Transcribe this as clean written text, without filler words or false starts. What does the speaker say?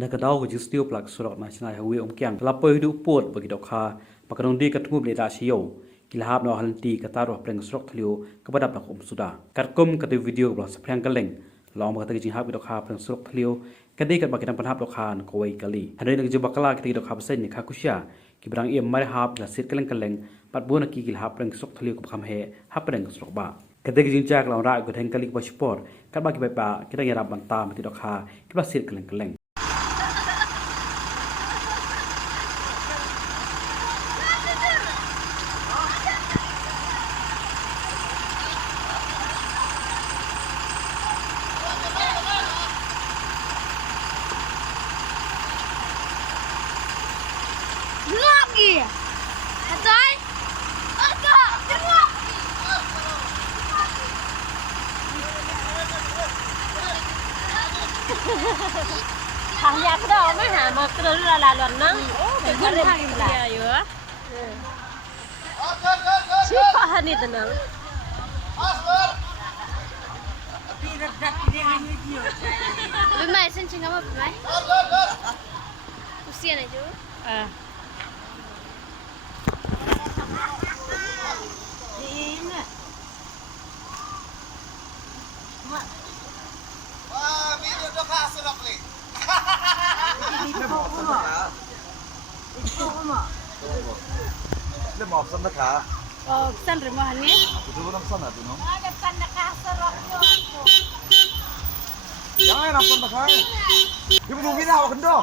นักดาวก็จิสติโอปลักสุรนาชนาฮวีอมเกียงลาปอยดูปวดบกิดอกคาปากนงดีกัดงูเบลดาชิโยกิลาบนอฮันตีกัตารอเปล่งสุรทลิโอกับดับนักอมสุดากัดกุมกัดวิดีโอบลัสเพียงกันเล่งลองมากัดจิงฮับกิดอกคาเปล่งสุรทลิโอกัดดีกัดบักดังปัญหาดอกคานกวยกะลีฮันเรนักจิบักลากัดกิดอกคาเปเซนนิคาคุชยากิบรังเอี่ยมมาริฮับลาสิทกันเล่งกันเล่งปัดบัวนักกิลาบเปล่งสุรทลิโอกับคำเฮฮับเปล่งสุรบะกัดจิงจากลองรักกัดเฮงกะลีกับสปอร์ตกัดบักกิบไปปะกัดยังรับบันตามติดอกคากิบรัสิทกันเล่งกันเล่งLagi, atai, agak tengok. Thằng nhà cái đâu mới hả một cái là luận nó cái con thằng kia nữa chứ có hơn đi nữa Bên mày xin chừng apa bên mày? Usia này chứ? Video dah kasih nak leh. Dia mau pesan nak kah? sân rồi mà hả Itu belum pesan tu no. ada tanda kasar Jangan nak pesan nak kah? Dia belum video awak kendo.